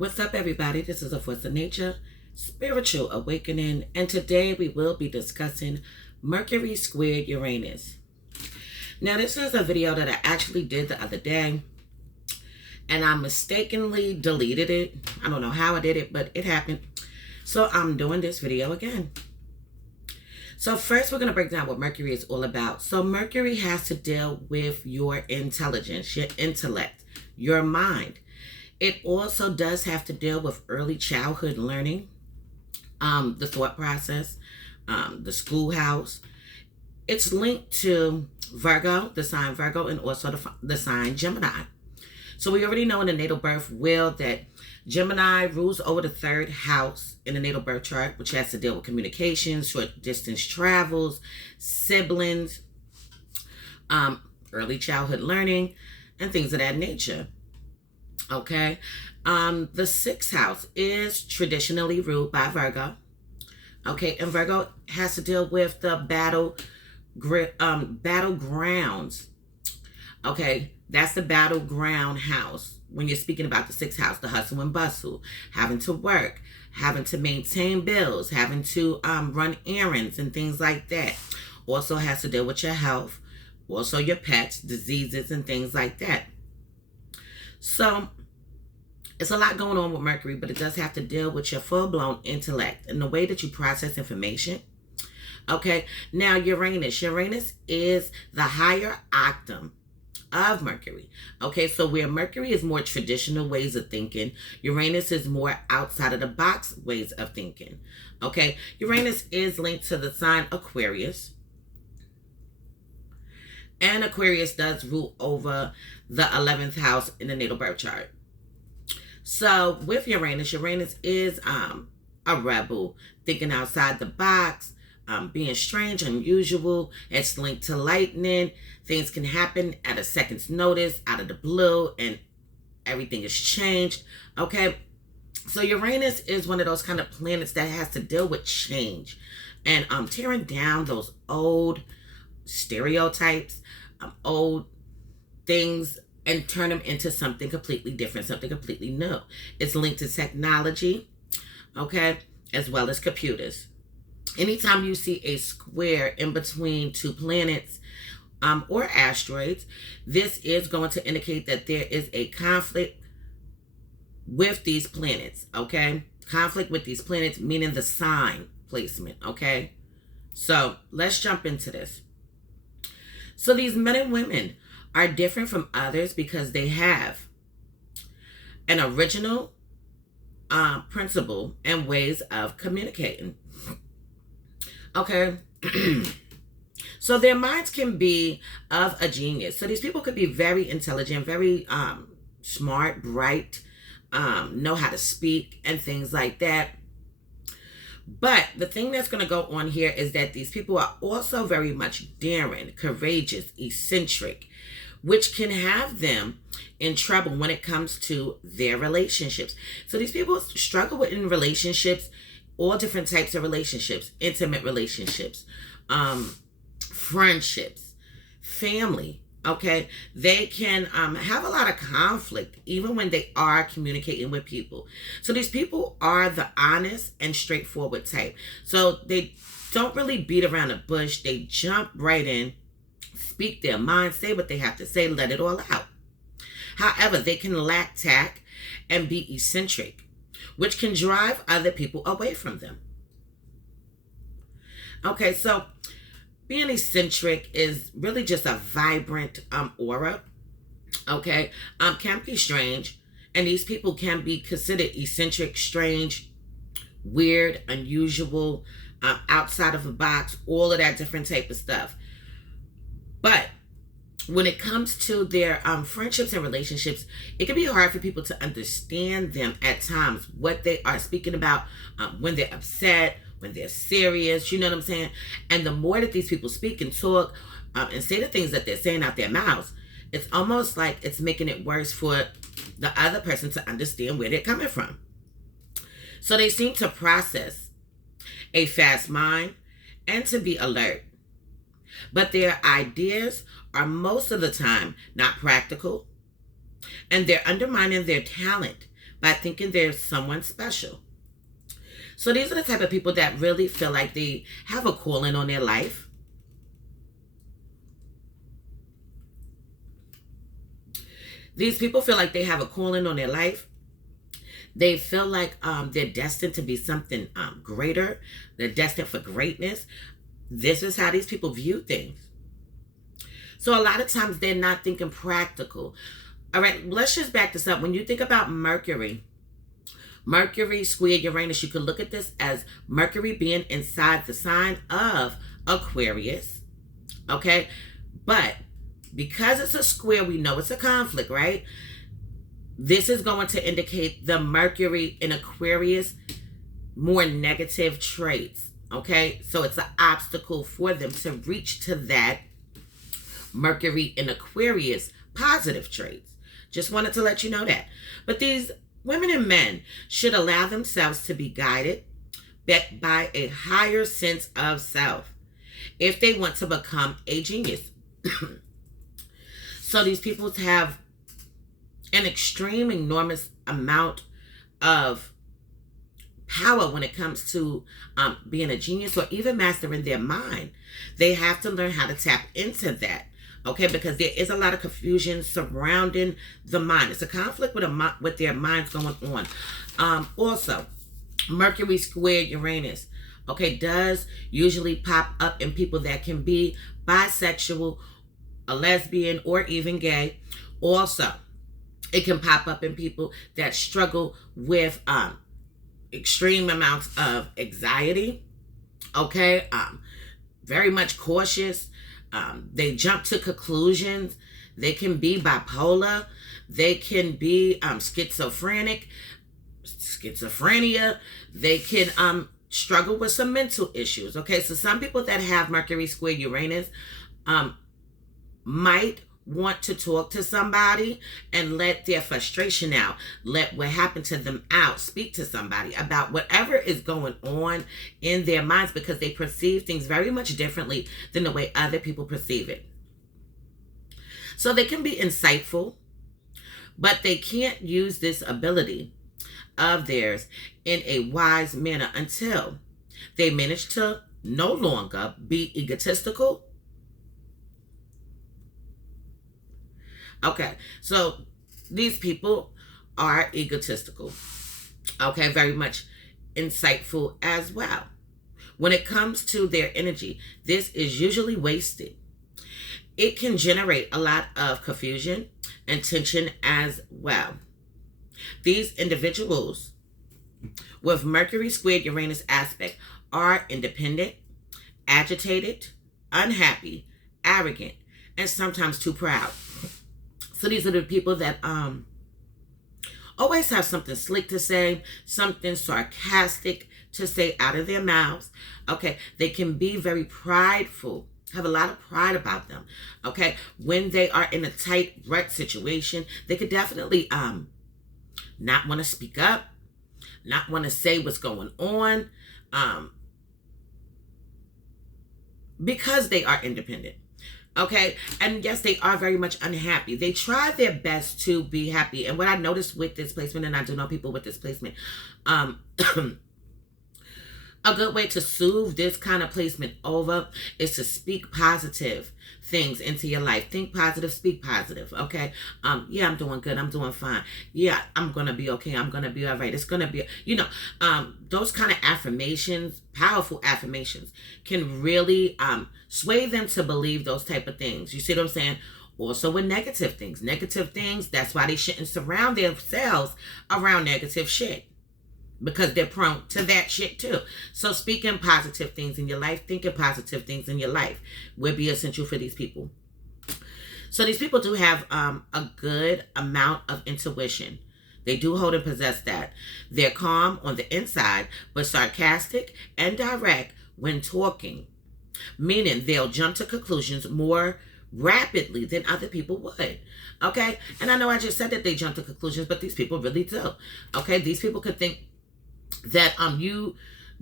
What's up, everybody? This is A Force of Nature, Spiritual Awakening, and today we will be discussing Mercury squared Uranus. Now, this is a video that I actually did the other day, and I mistakenly deleted it. I don't know how I did it, but it happened. So I'm doing this video again. So first, we're going to break down what Mercury is all about. So Mercury has to deal with your intelligence, your intellect, your mind. It also does have to deal with early childhood learning, the thought process, the schoolhouse. It's linked to Virgo, the sign Virgo, and also the sign Gemini. So we already know in the natal birth wheel that Gemini rules over the third house in the natal birth chart, which has to deal with communications, short distance travels, siblings, early childhood learning, and things of that nature. Okay, the sixth house is traditionally ruled by Virgo. Okay, and Virgo has to deal with the battlegrounds. Okay, that's the battleground house. When you're speaking about the sixth house, the hustle and bustle, having to work, having to maintain bills, having to run errands and things like that. Also has to deal with your health, also your pets, diseases, and things like that. So it's a lot going on with Mercury, but it does have to deal with your full-blown intellect and the way that you process information. Okay, now Uranus is the higher octave of Mercury. Okay, so where Mercury is more traditional ways of thinking, Uranus is more outside of the box ways of thinking. Okay, Uranus is linked to the sign Aquarius. And Aquarius does rule over the 11th house in the natal birth chart. So with Uranus is a rebel, thinking outside the box, being strange, unusual. It's linked to lightning. Things can happen at a second's notice, out of the blue, and everything is changed. Okay, so Uranus is one of those kind of planets that has to deal with change and tearing down those old stereotypes, old things, and turn them into something completely different, something completely new. It's linked to technology, okay, as well as computers. Anytime you see a square in between two planets or asteroids, this is going to indicate that there is a conflict with these planets, okay? Conflict with these planets, meaning the sign placement, okay? So let's jump into this. So these men and women are different from others because they have an original principle and ways of communicating. Okay. So their minds can be of a genius. So these people could be very intelligent, very smart, bright, know how to speak and things like that. But the thing that's going to go on here is that these people are also very much daring, courageous, eccentric, which can have them in trouble when it comes to their relationships. So these people struggle with in relationships, all different types of relationships, intimate relationships, friendships, family. Okay, they can have a lot of conflict even when they are communicating with people. So these people are the honest and straightforward type. So they don't really beat around the bush. They jump right in, speak their mind, say what they have to say, let it all out. However, they can lack tact and be eccentric, which can drive other people away from them. Okay, so being eccentric is really just a vibrant aura, okay? Can be strange, and these people can be considered eccentric, strange, weird, unusual, outside of the box, all of that different type of stuff. But when it comes to their friendships and relationships, it can be hard for people to understand them at times, what they are speaking about, when they're upset, when they're serious, you know what I'm saying? And the more that these people speak and talk and say the things that they're saying out their mouths, it's almost like it's making it worse for the other person to understand where they're coming from. So they seem to process a fast mind and to be alert. But their ideas are most of the time not practical, and they're undermining their talent by thinking they're someone special. So these are the type of people that really feel like they have a calling on their life. These people feel like they have a calling on their life. They feel like they're destined to be something greater. They're destined for greatness. This is how these people view things. So a lot of times they're not thinking practical. All right, let's just back this up. When you think about Mercury square Uranus, you could look at this as Mercury being inside the sign of Aquarius. Okay? But because it's a square, we know it's a conflict, right? This is going to indicate the Mercury in Aquarius more negative traits. Okay? So it's an obstacle for them to reach to that Mercury in Aquarius positive traits. Just wanted to let you know that. But these women and men should allow themselves to be guided by a higher sense of self if they want to become a genius. So these people have an extreme, enormous amount of power when it comes to being a genius or even mastering their mind. They have to learn how to tap into that. Okay, because there is a lot of confusion surrounding the mind. It's a conflict with their minds going on. Also, Mercury square Uranus, okay, does usually pop up in people that can be bisexual, a lesbian, or even gay. Also, it can pop up in people that struggle with extreme amounts of anxiety. Okay, very much cautious. They jump to conclusions. They can be bipolar. They can be schizophrenia. They can struggle with some mental issues. Okay, so some people that have Mercury square Uranus might want to talk to somebody and let their frustration out, let what happened to them out, speak to somebody about whatever is going on in their minds, because they perceive things very much differently than the way other people perceive it. So they can be insightful, but they can't use this ability of theirs in a wise manner until they manage to no longer be egotistical. Okay, so these people are egotistical. Okay, very much insightful as well. When it comes to their energy, this is usually wasted. It can generate a lot of confusion and tension as well. These individuals with Mercury squared Uranus aspect are independent, agitated, unhappy, arrogant, and sometimes too proud. So these are the people that always have something slick to say, something sarcastic to say out of their mouths. Okay, they can be very prideful, have a lot of pride about them. Okay, when they are in a tight rut situation, they could definitely not want to speak up, not want to say what's going on, because they are independent. Okay, and yes, they are very much unhappy. They try their best to be happy. And what I noticed with this placement, and I do know people with this placement, a good way to soothe this kind of placement over is to speak positive things into your life. Think positive, speak positive. Okay. Yeah, I'm doing good. I'm doing fine. Yeah, I'm gonna be okay. I'm gonna be all right. It's gonna be, those kind of affirmations, powerful affirmations, can really sway them to believe those type of things. You see what I'm saying? Also with negative things. Negative things, that's why they shouldn't surround themselves around negative shit, because they're prone to that shit too. So speaking positive things in your life, thinking positive things in your life will be essential for these people. So these people do have a good amount of intuition. They do hold and possess that. They're calm on the inside, but sarcastic and direct when talking, meaning they'll jump to conclusions more rapidly than other people would. Okay? And I know I just said that they jump to conclusions, but these people really do. Okay? These people could think that you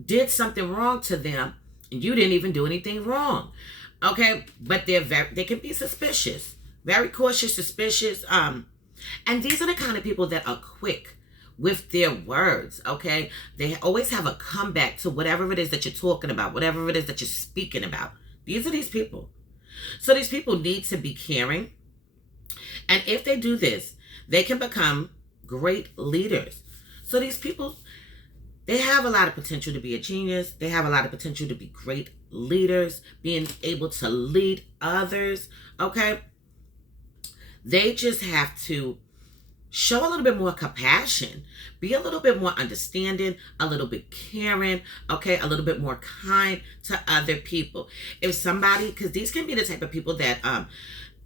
did something wrong to them and you didn't even do anything wrong. Okay? But they can be suspicious, very cautious, suspicious, and these are the kind of people that are quick with their words, okay? They always have a comeback to whatever it is that you're talking about, whatever it is that you're speaking about. These are these people. So these people need to be caring. And if they do this, they can become great leaders. So these people, they have a lot of potential to be a genius. They have a lot of potential to be great leaders, being able to lead others, okay? They just have to show a little bit more compassion, be a little bit more understanding, a little bit caring, okay, a little bit more kind to other people. If somebody, because these can be the type of people that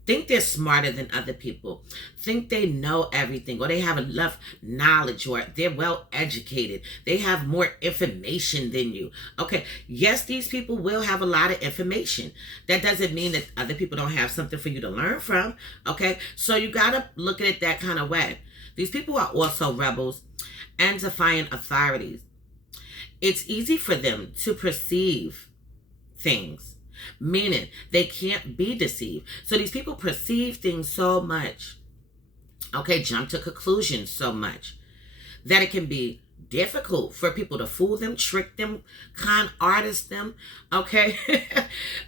think they're smarter than other people, think they know everything, or they have enough knowledge, or they're well educated, they have more information than you. Okay, yes, these people will have a lot of information. That doesn't mean that other people don't have something for you to learn from. Okay, so you gotta look at it that kind of way. These people are also rebels and defiant authorities. It's easy for them to perceive things, meaning they can't be deceived. So these people perceive things so much, okay, jump to conclusions so much, that it can be difficult for people to fool them, trick them, con artist them, okay,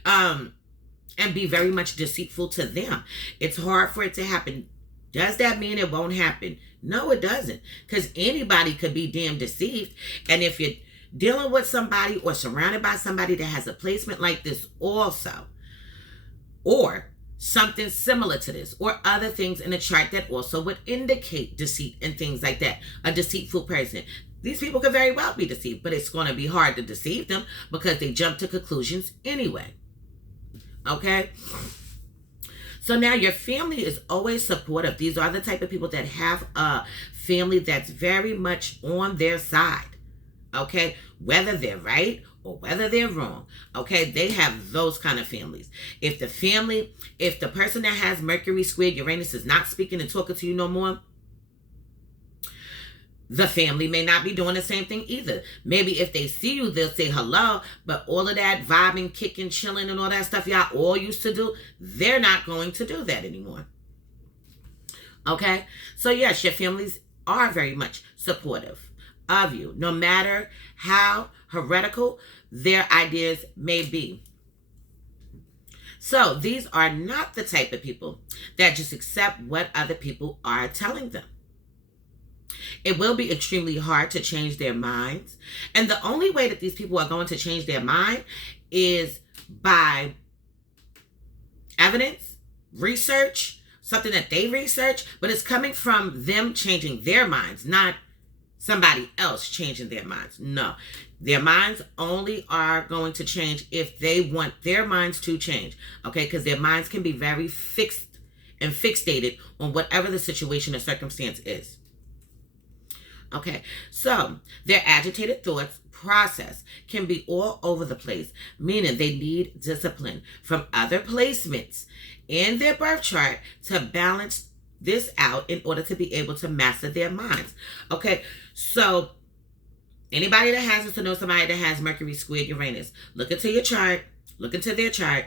and be very much deceitful to them. It's hard for it to happen. Does that mean it won't happen? No, it doesn't, because anybody could be damn deceived. And if you're dealing with somebody or surrounded by somebody that has a placement like this also, or something similar to this, or other things in the chart that also would indicate deceit and things like that, a deceitful person, these people could very well be deceived, but it's going to be hard to deceive them because they jump to conclusions anyway. Okay? So now your family is always supportive. These are the type of people that have a family that's very much on their side. Okay, whether they're right or whether they're wrong, okay, they have those kind of families. If the person that has Mercury squared Uranus is not speaking and talking to you no more, the family may not be doing the same thing either. Maybe if they see you, they'll say hello, but all of that vibing, kicking, chilling, and all that stuff y'all all used to do, they're not going to do that anymore. Okay, so yes, your families are very much supportive of you, no matter how heretical their ideas may be. So these are not the type of people that just accept what other people are telling them. It will be extremely hard to change their minds. And the only way that these people are going to change their mind is by evidence, research, something that they research, but it's coming from them changing their minds, not somebody else changing their minds. No, their minds only are going to change if they want their minds to change, okay? Because their minds can be very fixed and fixated on whatever the situation or circumstance is. Okay, so their agitated thoughts process can be all over the place, meaning they need discipline from other placements in their birth chart to balance this out in order to be able to master their minds. Okay, so anybody that has this, to know somebody that has Mercury squared Uranus, look into your chart, look into their chart,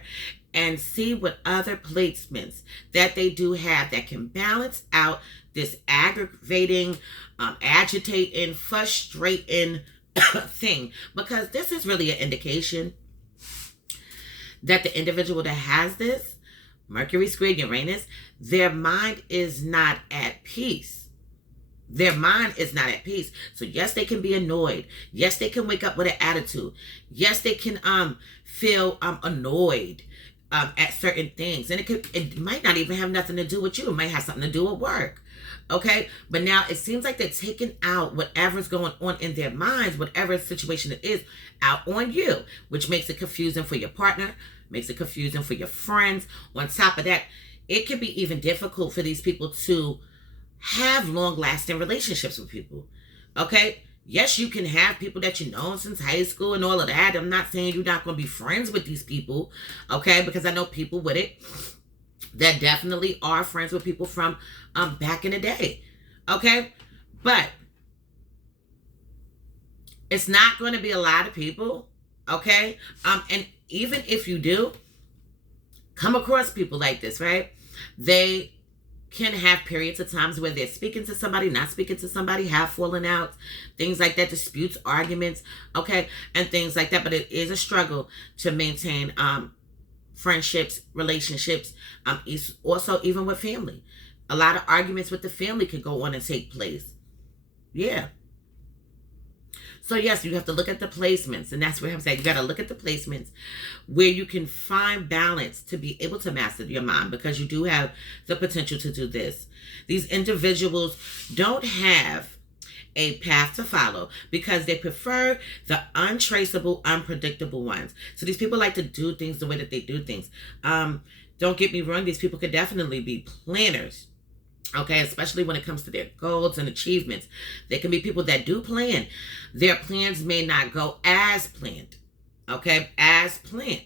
and see what other placements that they do have that can balance out this aggravating, agitating, frustrating thing. Because this is really an indication that the individual that has this, Mercury squared Uranus, their mind is not at peace. Their mind is not at peace. So yes, they can be annoyed. Yes, they can wake up with an attitude. Yes, they can feel annoyed at certain things. And it might not even have nothing to do with you. It might have something to do with work. Okay, but now it seems like they're taking out whatever's going on in their minds, whatever situation it is, out on you, which makes it confusing for your partner, makes it confusing for your friends. On top of that, it can be even difficult for these people to have long-lasting relationships with people. Okay, yes, you can have people that you know since high school and all of that. I'm not saying you're not going to be friends with these people, okay, because I know people with it that definitely are friends with people from back in the day, okay? But it's not going to be a lot of people, okay? And even if you do come across people like this, right? They can have periods of times where they're speaking to somebody, not speaking to somebody, have fallen out, things like that, disputes, arguments, okay, and things like that. But it is a struggle to maintain friendships, relationships, also even with family. A lot of arguments with the family could go on and take place. Yeah. So yes, you have to look at the placements, and that's where I'm saying you got to look at the placements where you can find balance to be able to master your mind, because you do have the potential to do this. These individuals don't have a path to follow because they prefer the untraceable, unpredictable ones. So these people like to do things the way that they do things. Don't get me wrong, these people could definitely be planners. Okay, especially when it comes to their goals and achievements. They can be people that do plan. Their plans may not go as planned. Okay, as planned.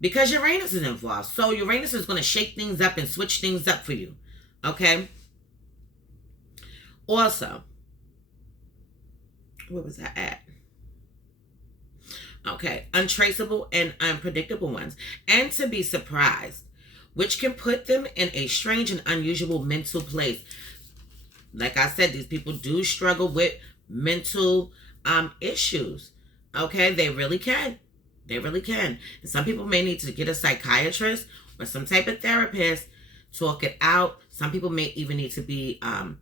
Because Uranus is involved. So Uranus is going to shake things up and switch things up for you. Okay. Also, where was I at? Okay, untraceable and unpredictable ones. And to be surprised, which can put them in a strange and unusual mental place. Like I said, these people do struggle with mental issues. Okay, they really can. They really can. And some people may need to get a psychiatrist or some type of therapist, talk it out. Some people may even need to be on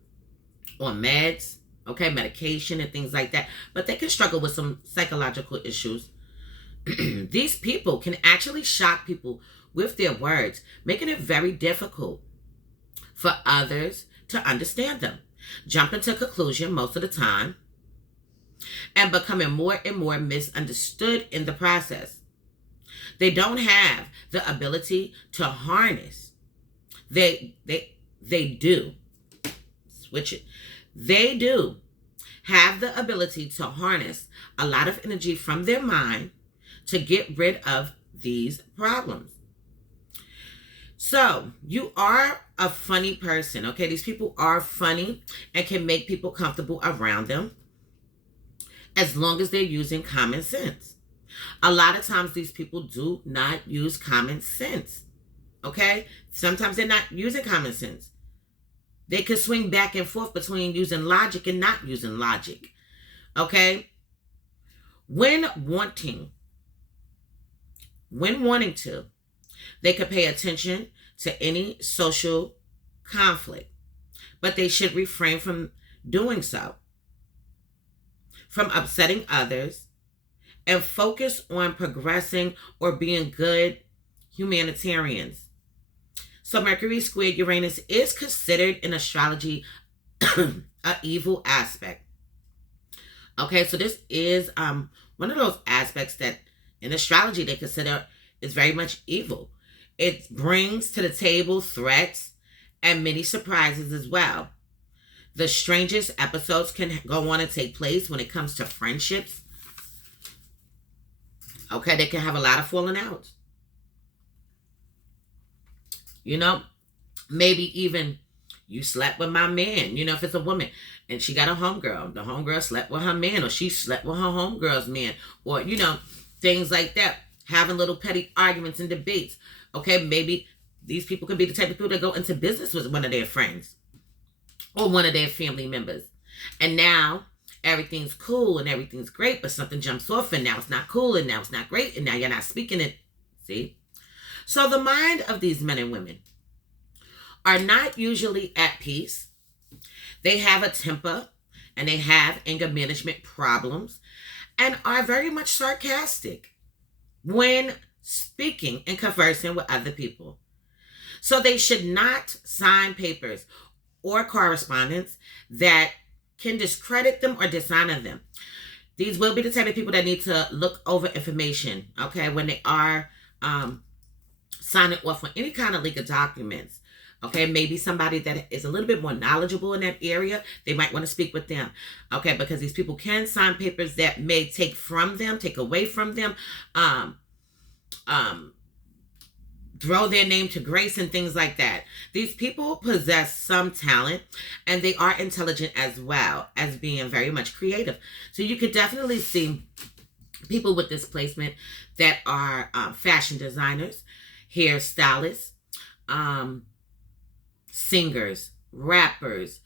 meds, okay, medication and things like that. But they can struggle with some psychological issues. These people can actually shock people with their words, making it very difficult for others to understand them, jumping to conclusion most of the time, and becoming more and more misunderstood in the process. They don't have the ability to harness. They do. Switch it. They do have the ability to harness a lot of energy from their mind to get rid of these problems. So, you are a funny person, okay? These people are funny and can make people comfortable around them as long as they're using common sense. A lot of times, these people do not use common sense, okay? Sometimes they're not using common sense. They could swing back and forth between using logic and not using logic, okay? When wanting to, they could pay attention to any social conflict, but they should refrain from doing so, from upsetting others, and focus on progressing or being good humanitarians. So Mercury squared Uranus is considered in astrology an evil aspect. Okay, so this is one of those aspects that in astrology they consider is very much evil. It brings to the table threats and many surprises as well. The strangest episodes can go on and take place when it comes to friendships. Okay, they can have a lot of falling outs. You know, maybe even you slept with my man, you know, if it's a woman and she got a homegirl, the homegirl slept with her man, or she slept with her homegirl's man, or, you know, things like that. Having little petty arguments and debates. Okay, maybe these people could be the type of people that go into business with one of their friends or one of their family members. And now everything's cool and everything's great, but something jumps off and now it's not cool and now it's not great and now you're not speaking it. See? So the mind of these men and women are not usually at peace. They have a temper and they have anger management problems and are very much sarcastic when speaking and conversing with other people. So they should not sign papers or correspondence that can discredit them or dishonor them. These will be the type of people that need to look over information, okay, when they are signing off on any kind of legal documents. Okay, maybe somebody that is a little bit more knowledgeable in that area, they might want to speak with them. Okay, because these people can sign papers that may take away from them, throw their name to grace and things like that. These people possess some talent and they are intelligent as well as being very much creative. So you could definitely see people with this placement that are fashion designers, hairstylists, singers, rappers,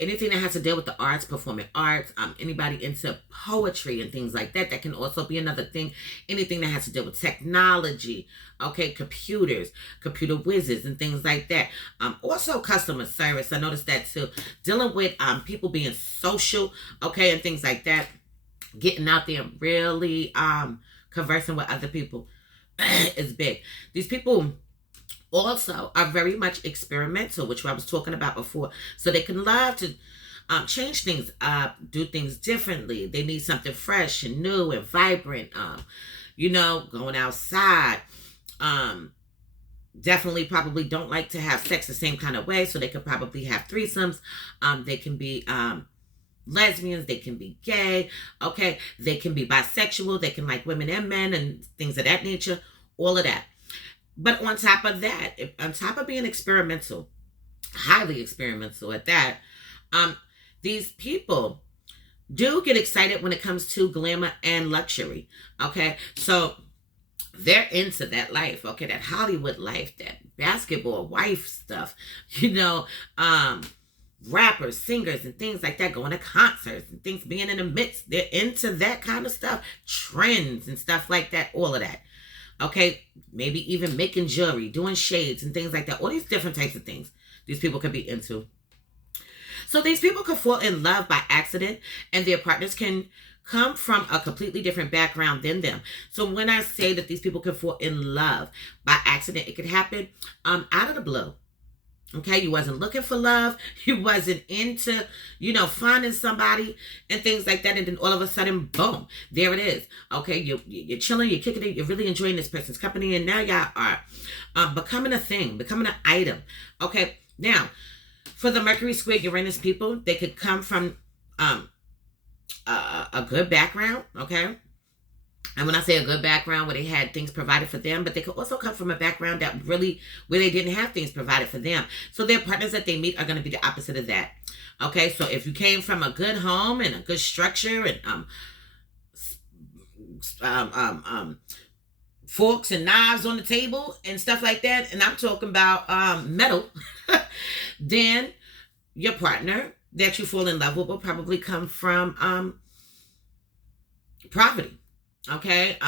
anything that has to deal with the arts, performing arts, anybody into poetry and things like that. That can also be another thing. Anything that has to deal with technology, okay, computers, computer whizzes and things like that. Also customer service. I noticed that too. Dealing with people being social, okay, and things like that. Getting out there and really conversing with other people is big. These people also are very much experimental, which I was talking about before. So they can love to change things up, do things differently. They need something fresh and new and vibrant. Going outside. Definitely probably don't like to have sex the same kind of way. So they could probably have threesomes. They can be lesbians, they can be gay, okay? They can be bisexual, they can like women and men and things of that nature, all of that. But on top of that, on top of being experimental, highly experimental at that, these people do get excited when it comes to glamour and luxury, okay? So they're into that life, okay? That Hollywood life, that basketball wife stuff, rappers, singers, and things like that, going to concerts and things, being in the midst. They're into that kind of stuff, trends and stuff like that, all of that. Okay, maybe even making jewelry, doing shades and things like that. All these different types of things these people could be into. So these people could fall in love by accident, and their partners can come from a completely different background than them. So when I say that these people can fall in love by accident, it could happen out of the blue. Okay, you wasn't looking for love. You wasn't into, finding somebody and things like that. And then all of a sudden, boom, there it is. Okay, you're chilling, you're kicking it, you're really enjoying this person's company. And now y'all are becoming a thing, becoming an item. Okay, now, for the Mercury square Uranus people, they could come from a good background, okay? And when I say a good background, where they had things provided for them, but they could also come from a background that really, where they didn't have things provided for them. So their partners that they meet are going to be the opposite of that. Okay, so if you came from a good home and a good structure and forks and knives on the table and stuff like that, and I'm talking about metal, then your partner that you fall in love with will probably come from poverty. Okay,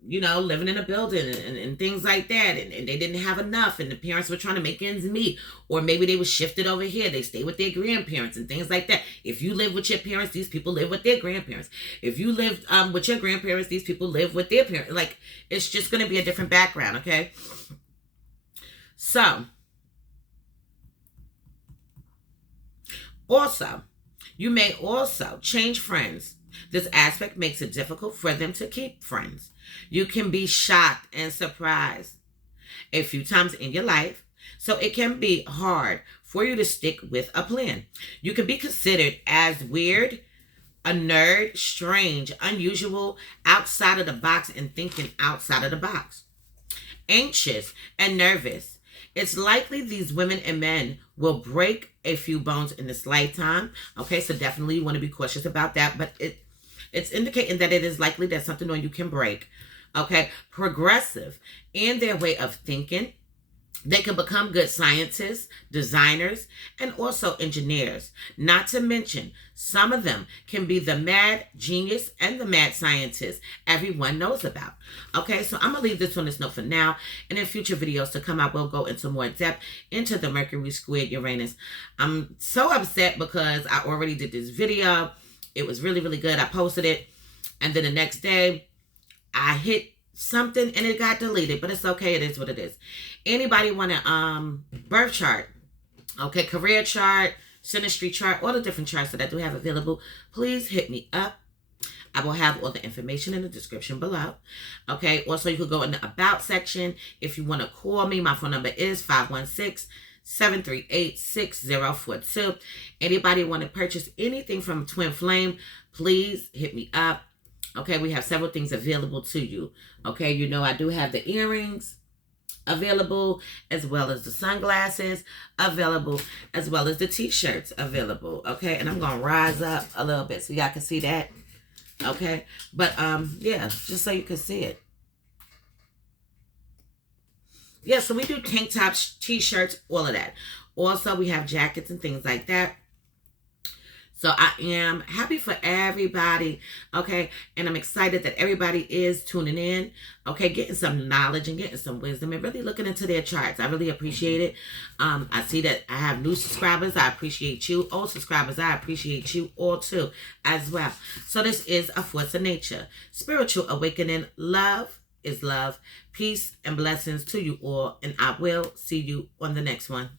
living in a building and things like that, and they didn't have enough, and the parents were trying to make ends meet, or maybe they were shifted over here, they stay with their grandparents and things like that. If you live with your parents, these people live with their grandparents. If you live with your grandparents, these people live with their parents. Like, it's just going to be a different background, okay? So, also, you may also change friends. This aspect makes it difficult for them to keep friends. You can be shocked and surprised a few times in your life, so it can be hard for you to stick with a plan. You can be considered as weird, a nerd, strange, unusual, outside of the box, and thinking outside of the box. Anxious and nervous. It's likely these women and men will break a few bones in this lifetime. Okay, so definitely you want to be cautious about that, but it's indicating that it is likely that something on you can break. Okay, progressive in their way of thinking. They can become good scientists, designers, and also engineers. Not to mention, some of them can be the mad genius and the mad scientist everyone knows about. Okay, so I'm going to leave this on this note for now. And in future videos to come, I will go into more depth into the Mercury squared Uranus. I'm so upset because I already did this video. It was really, really good. I posted it. And then the next day, I hit something and it got deleted, but it's okay. It is what it is. Anybody want a birth chart, okay, career chart, synastry chart, all the different charts that I do have available, please hit me up. I will have all the information in the description below. Okay, also you could go in the about section if you want to call me. My phone number is 516-738-6042. Anybody want to purchase anything from Twin Flame, please hit me up. Okay, we have several things available to you. Okay, I do have the earrings available, as well as the sunglasses available, as well as the t-shirts available. Okay, and I'm going to rise up a little bit so y'all can see that. Okay, but yeah, just so you can see it. Yeah, so we do tank tops, t-shirts, all of that. Also, we have jackets and things like that. So I am happy for everybody, okay? And I'm excited that everybody is tuning in, okay? Getting some knowledge and getting some wisdom and really looking into their charts. I really appreciate it. I see that I have new subscribers. I appreciate you. Old subscribers, I appreciate you all too as well. So this is A Force of Nature. Spiritual awakening. Love is love. Peace and blessings to you all. And I will see you on the next one.